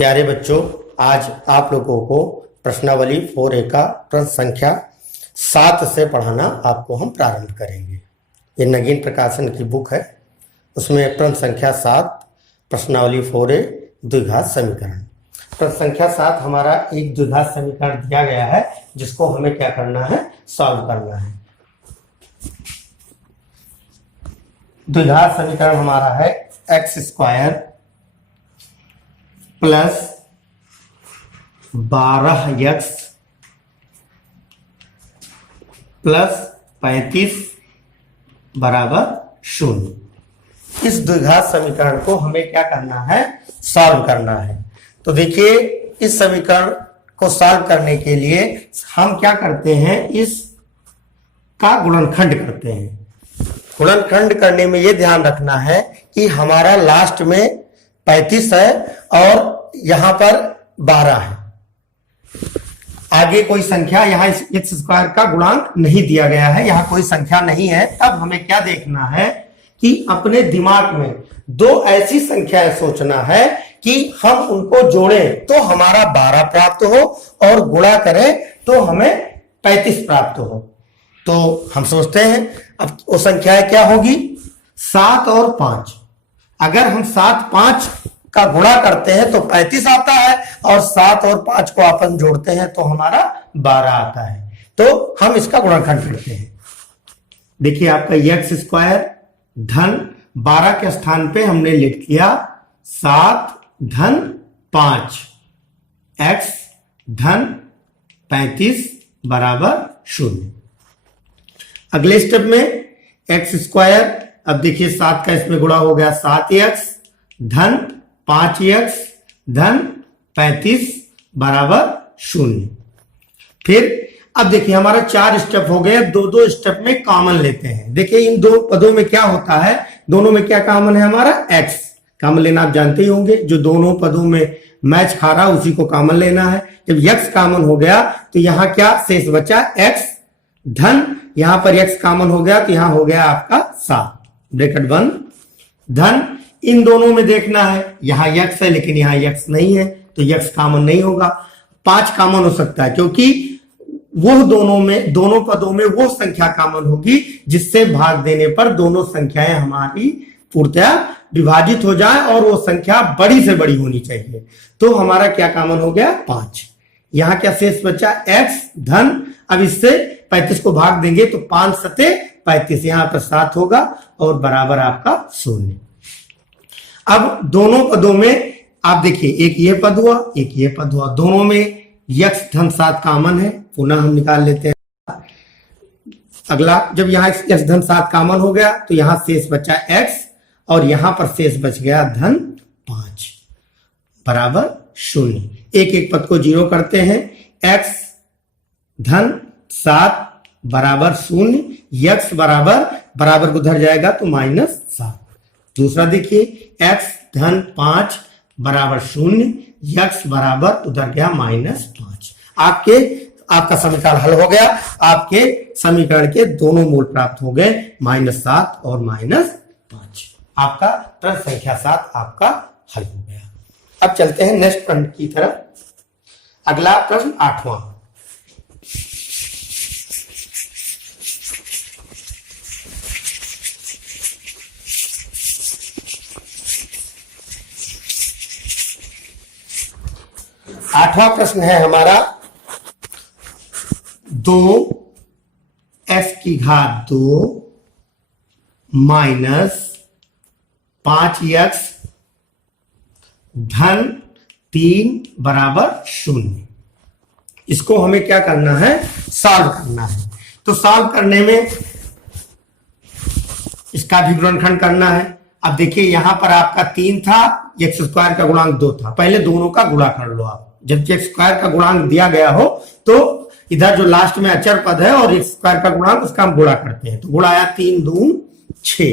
प्यारे बच्चों, आज आप लोगों को प्रश्नावली 4A का प्रश्न संख्या 7 से पढ़ाना आपको हम प्रारंभ करेंगे। ये नगीन प्रकाशन की बुक है, उसमें प्रश्न संख्या 7 प्रश्नावली 4A द्विघात समीकरण। प्रश्न संख्या 7 हमारा एक द्विघात समीकरण दिया गया है, जिसको हमें क्या करना है, सॉल्व करना है। द्विघात समीकरण हमारा है x² प्लस 12x प्लस 35 बराबर 0। इस द्विघात समीकरण को हमें क्या करना है, सॉल्व करना है। तो देखिए, इस समीकरण को सॉल्व करने के लिए हम क्या करते हैं, इसका गुणनखंड करते हैं। गुणनखंड करने में यह ध्यान रखना है कि हमारा लास्ट में 35 है और यहां पर 12 है। आगे कोई संख्या, यहां x² का गुणांक नहीं दिया गया है, यहां कोई संख्या नहीं है। तब हमें क्या देखना है कि अपने दिमाग में दो ऐसी संख्याएं सोचना है कि हम उनको जोड़ें तो हमारा 12 प्राप्त हो और गुणा करें तो हमें 35 प्राप्त हो। तो हम सोचते हैं, अब वो संख्याएं क्या होगी, 7 और 5। अगर हम 7 5 का गुणा करते हैं तो 35 आता है और 7 और 5 को अपन जोड़ते हैं तो हमारा 12 आता है। तो हम इसका गुणनखंड करते हैं। देखिए, आपका x² धन 12 के स्थान पे हमने लिख दिया 7 धन 5 x धन 35 बराबर 0। अगले स्टेप में x², अब देखिए 7 का इसमें गुणा हो गया 7x धन 5x धन 35 बराबर 0। फिर अब देखिए हमारा 4 स्टेप हो गए। दो स्टेप में कॉमन लेते हैं। देखिए, इन दो पदों में क्या होता है, दोनों में क्या कॉमन है, हमारा x कॉमन लेना आप जानते ही होंगे। जो दोनों पदों में मैच खा रहा उसी को कॉमन लेना है। जब x कॉमन हो गया तो यहां क्या शेष बचा, x धन, यहां पर x कॉमन हो गया तो यहां हो गया आपका 7 ब्रैकेट बंद धन। इन दोनों में देखना है, यहां x है लेकिन यहां x नहीं है तो x कॉमन नहीं होगा। 5 कॉमन हो सकता है क्योंकि वो दोनों पदों में वो संख्या कॉमन होगी जिससे भाग देने पर दोनों संख्याएं हमारी पूर्णतया विभाजित हो जाए और वो संख्या बड़ी से बड़ी होनी चाहिए। तो हमारा क्या कॉमन हो गया, 5। यहां क्या शेष बचा, x धन, अब इससे 35 को भाग देंगे तो 5 सते 35, यहां पर 7 होगा और बराबर आपका 0। अब दोनों पदों में आप देखिए, एक ये पद हुआ, एक ये पद हुआ, दोनों में x धन 7 कॉमन है, पुनः हम निकाल लेते हैं। अगला, जब यहाँ x धन 7 कॉमन हो गया तो यहां शेष बचा x और यहां पर शेष बच गया धन 5 बराबर 0। एक एक पद को 0 करते हैं। x धन 7 बराबर 0, x बराबर उधर जाएगा तो -7। दूसरा देखिए, x धन 5 बराबर 0, x बराबर उधर गया -5। आपका समीकरण हल हो गया। आपके समीकरण के दोनों मूल प्राप्त हो गए, -7 और -5। आपका प्रश्न संख्या 7 आपका हल हो गया। अब चलते हैं नेक्स्ट प्रश्न की तरफ। अगला प्रश्न 8वां। आठवां प्रश्न है हमारा 2x की घात 2 माइनस 5x धन 3 बराबर 0। इसको हमें क्या करना है, सॉल्व करना है। तो सॉल्व करने में इसका भी गुणनखंड करना है। अब देखिए, यहां पर आपका 3 था, x² का गुणांक 2 था। पहले दोनों का गुणा कर लो आप। जब x² का गुणांक दिया गया हो तो इधर जो लास्ट में अचर पद है और x² का गुणांक, उसका हम गुणा करते हैं। तो गुणा आया 3 दून 6।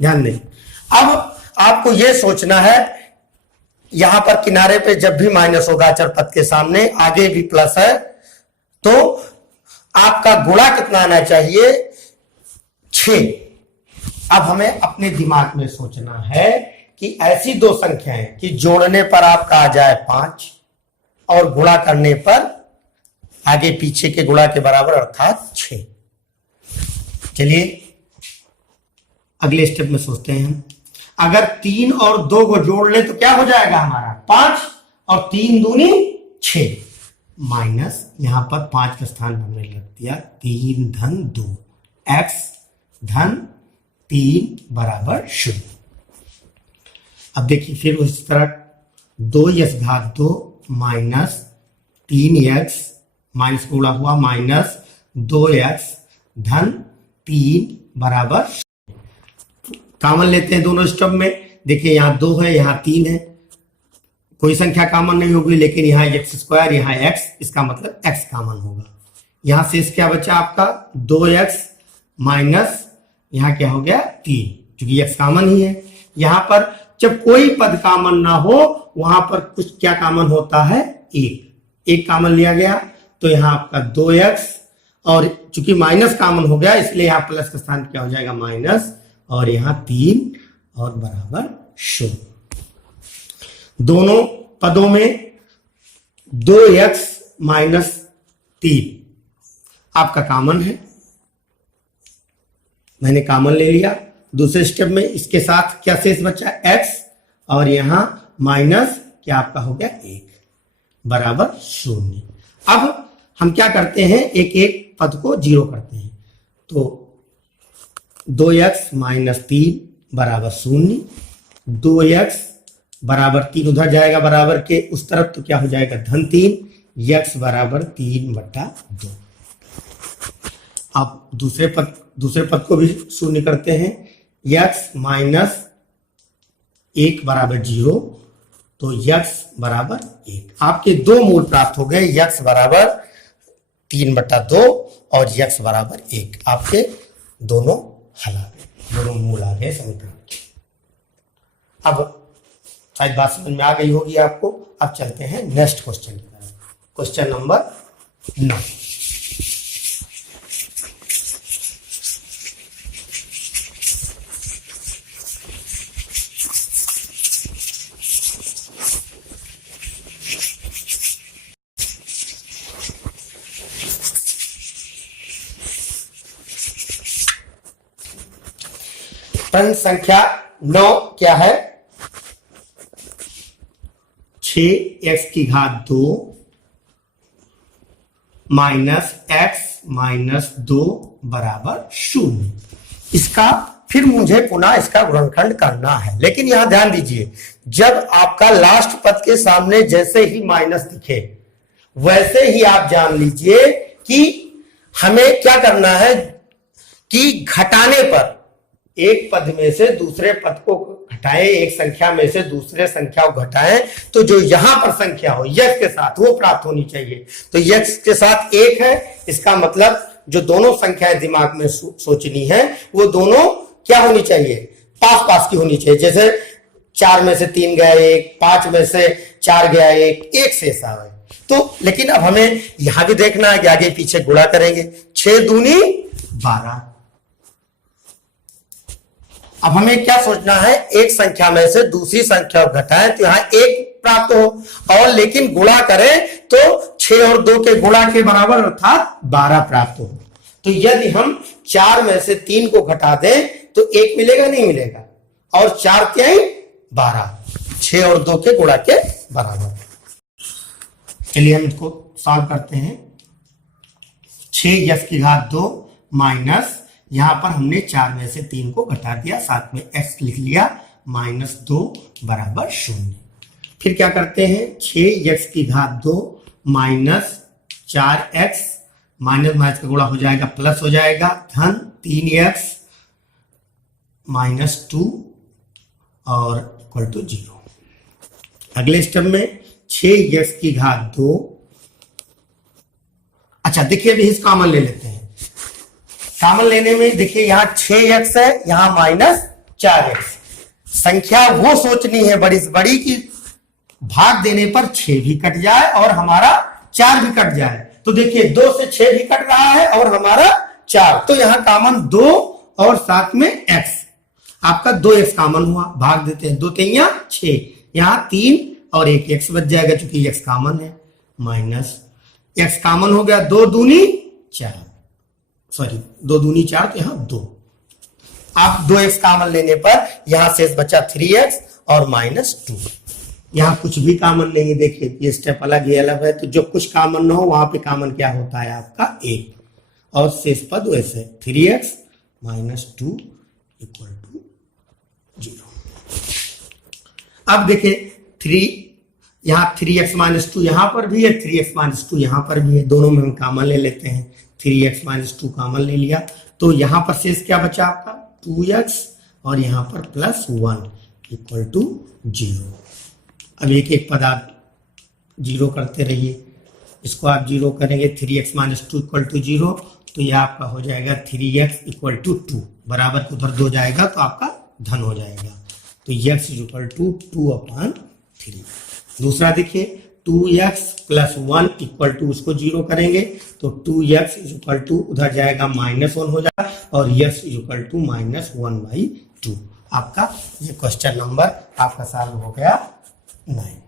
ध्यान दें, अब आपको यह सोचना है, यहां पर किनारे पे जब भी माइनस होगा अचर पद के सामने, आगे भी प्लस है, तो आपका गुणा कितना आना चाहिए, 6। अब हमें अपने दिमाग में सोचना है कि ऐसी दो संख्याएं कि जोड़ने पर आपका आ जाए 5 और गुणा करने पर आगे पीछे के गुणा के बराबर अर्थात 6। चलिए अगले स्टेप में सोचते हैं हम। अगर 3 और 2 को जोड़ ले तो क्या हो जाएगा हमारा 5 और 3 दूनी 6 माइनस यहां पर 5 का स्थान हमने रख दिया 3 धन 2 x धन 3 बराबर 0। अब देखिए फिर उस तरह 2x घात 2 माइनस 3x माइनस गुणा हुआ माइनस 2x धन 3 बराबर। कॉमन लेते हैं दोनों स्टेप में। देखिए यहां 2 है यहां 3 है, कोई संख्या कॉमन नहीं होगी, लेकिन यहाँ एक्स स्क्वायर यहाँ x, इसका मतलब x कॉमन होगा। यहां शेष क्या बचा आपका 2x माइनस यहाँ क्या हो गया 3, क्योंकि x कॉमन ही है। यहां पर जब कोई पद कॉमन ना हो वहां पर कुछ क्या कॉमन होता है, एक कॉमन लिया गया तो यहाँ आपका 2x और चूंकि माइनस कॉमन हो गया इसलिए यहाँ प्लस का स्थान क्या हो जाएगा माइनस और यहाँ 3 और बराबर 0। दोनों पदों में 2x माइनस 3 आपका कॉमन है, मैंने कॉमन ले लिया। दूसरे स्टेप में इसके साथ क्या शेष बचा x और यहां माइनस क्या आपका हो गया 1 बराबर 0। अब हम क्या करते हैं एक एक पद को जीरो करते हैं, तो 2x माइनस 3 बराबर 0, 2x बराबर 3 उधर जाएगा बराबर के उस तरफ तो क्या हो जाएगा धन 3, x बराबर 3/2। अब दूसरे पद को भी शून्य करते हैं, x माइनस 1 बराबर 0, तो x बराबर 1। आपके दो मूल प्राप्त हो गए, x बराबर 3/2 और x बराबर 1। आपके दोनों हल आ गए, दोनों मूल आ गए समीकरण के। अब शायद बात समझ में आ गई होगी आपको। अब चलते हैं नेक्स्ट क्वेश्चन की तरफ, क्वेश्चन नंबर 9। प्रश्न संख्या 9 क्या है, 6x की घात 2 माइनस x माइनस 2 बराबर 0। इसका फिर मुझे पुनः इसका गुणनखंड करना है, लेकिन यहां ध्यान दीजिए जब आपका लास्ट पद के सामने जैसे ही माइनस दिखे वैसे ही आप जान लीजिए कि हमें क्या करना है कि घटाने पर एक पद में से दूसरे पद को घटाएं, एक संख्या में से दूसरे संख्या को घटाएं, तो जो यहां पर संख्या हो x के साथ वो प्राप्त होनी चाहिए। तो x के साथ 1 है, इसका मतलब जो दोनों संख्याएं दिमाग में सोचनी है वो दोनों क्या होनी चाहिए, पास पास की होनी चाहिए। जैसे 4 में से 3 गया 1, 5 में से 4 गया 1 शेष आवे। तो लेकिन अब हमें यहां भी देखना है कि आगे पीछे गुणा करेंगे, 6 दूनी 12। अब हमें क्या सोचना है, एक संख्या में से दूसरी संख्या को घटाएं तो यहां 1 प्राप्त हो, और लेकिन गुणा करें तो 6 और 2 के गुणा के बराबर अर्थात 12 प्राप्त हो। तो यदि हम 4 में से 3 को घटा दें तो 1 मिलेगा नहीं मिलेगा, और 4 क्या है 12, 6 और 2 के गुणा के बराबर। चलिए हम इसको सॉल्व करते हैं। 6x की घात 2 माइनस यहां पर हमने 4 में से 3 को घटा दिया, साथ में x लिख लिया, माइनस 2 बराबर 0। फिर क्या करते हैं, 6x की घात 2 माइनस 4x माइनस माइनस का गुणा हो जाएगा प्लस हो जाएगा, धन 3x माइनस 2 और इक्वल टू 0। अगले स्टेप में 6x की घात 2, अच्छा देखिए अभी इस कॉमन ले लेते हैं। कॉमन लेने में देखिए यहां 6x है, यहां माइनस 4x। संख्या वो सोचनी है बड़ी से बड़ी कि भाग देने पर 6 भी कट जाए और हमारा 4 भी कट जाए। तो देखिए 2 से 6 भी कट रहा है और हमारा 4, तो यहां कॉमन 2 और साथ में x। आपका 2x कॉमन हुआ, भाग देते हैं, 2 3 6, यहाँ 3 और 1 x बच जाएगा क्योंकि x कॉमन है, माइनस x कॉमन हो गया, 2 दूनी 4, सॉरी 2 दूनी 4, तो यहाँ 2। आप 2x कॉमन लेने पर यहां शेष बचा 3x और -2। यहाँ कुछ भी कॉमन नहीं है, देखिए ये स्टेप अलग ही अलग है, तो जो कुछ कॉमन ना हो वहां पे कॉमन क्या होता है आपका 1, और शेष पद वैसे 3x - 2 = 0। अब देखिए 3, यहाँ 3x - 2 यहां पर भी है, 3x - 2 यहां पर भी है, दोनों में हम कॉमन ले लेते हैं, 3x - 2 कॉमन ले लिया, तो यहां पर शेष क्या बचा आपका 2x, और यहां पर +1 = 0। अब एक एक पद आप 0 करते रहिए, इसको आप 0 करेंगे, 3x - 2 = 0, तो यह आपका हो जाएगा 3x = 2, बराबर उधर 2 जाएगा तो आपका धन हो जाएगा, तो x = 2/3। दूसरा देखिए 2x + 1 = उसको 0 करेंगे, तो 2x = उधर जाएगा -1 हो जाएगा, और x = -1/2। आपका ये क्वेश्चन नंबर आपका सॉल्व हो गया 9।